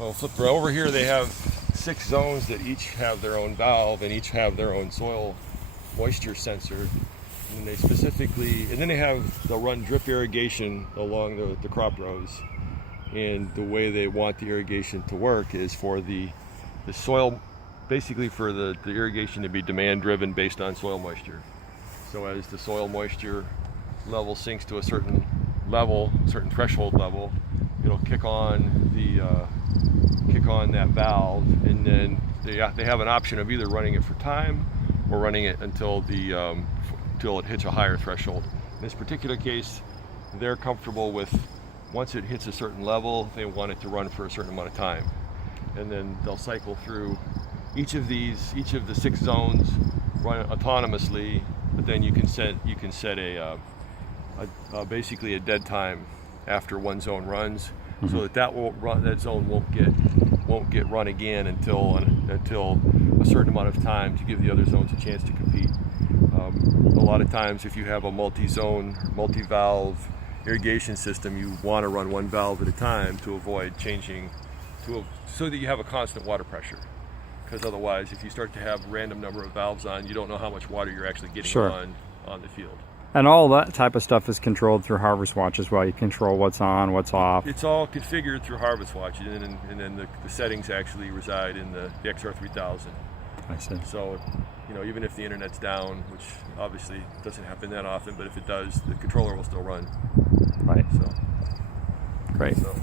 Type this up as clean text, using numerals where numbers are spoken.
Well, flip right over here. They have 6 zones that each have their own valve and each have their own soil moisture sensor. And they specifically, and then they'll run drip irrigation along the crop rows. And the way they want the irrigation to work is for the soil, basically for the irrigation to be demand driven based on soil moisture. So as the soil moisture level sinks to a certain level, certain threshold level, it'll kick on that valve, and then they have an option of either running it for time or running it until it hits a higher threshold. In this particular case, they're comfortable with once it hits a certain level, they want it to run for a certain amount of time, and then they'll cycle through each of the 6 zones, run autonomously. But then you can set basically a dead time after one zone runs, so that zone won't get run again until a certain amount of time to give the other zones a chance to compete. A lot of times, if you have a multi-zone, multi-valve irrigation system, you want to run one valve at a time to avoid changing, so that you have a constant water pressure. Because otherwise, if you start to have a random number of valves on, you don't know how much water you're actually getting on the field. And all that type of stuff is controlled through Harvest Watch as well. You control what's on, what's off. It's all configured through Harvest Watch, and then the settings actually reside in the XR3000. I see. So, even if the internet's down, which obviously doesn't happen that often, but if it does, the controller will still run. Right. So, great. So.